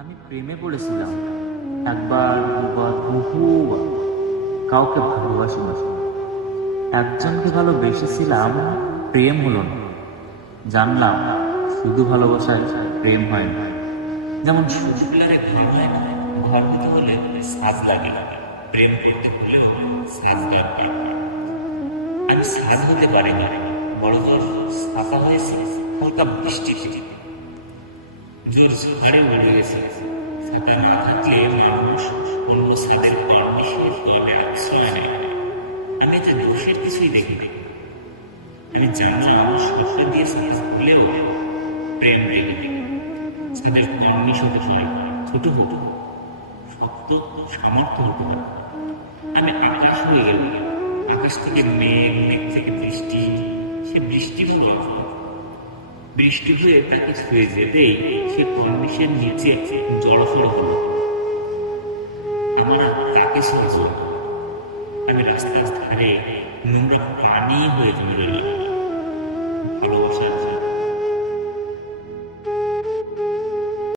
আমি প্রেমে পড়েছিলাম একবার, দুবার, বহুবার। কাউকে ভালোবাসি না। একজনকে ভালোবেসেছিলাম, প্রেম হলো না। জানলাম শুধু ভালোবাসায় প্রেম হয় না। যেমন শ্বশুরবাড়িতে ঘর হয় না, ঘর হতে হলে সাজ লাগে, প্রেম করতে হলেও সাজ দরকার। আমি সাজ হতে পারি না, বড় জোর ছাপা হয়েছে হালকা বৃষ্টি, জোর জোরে উড়ে গেছে। ছাতা না থাকলে মানুষ অন্য ছাদের পারমিশন করে আশ্রয় নেয়। আমি তো দোষের কিছুই দেখি। আমি জানলাম সত্য দিয়ে ছাতা খুলেও প্রেম দেখি। ছাদের পারমিশ হতে পারে ছোট হতো, সত্য সামর্থ্য হতে পারে। আমি আকাশ হয়ে গেল, আকাশ থেকে মেঘ, মেঘ থেকে বৃষ্টি, সে বৃষ্টি হলো। বৃষ্টি হয়ে তাকে ছুঁয়ে যেতেই সে কর্নিশের নিচে জড়সড় হলো। আমার আর তাকে সহ্য। আমি রাস্তার ধারে নোংরা পানি হয়ে জমে রইলাম।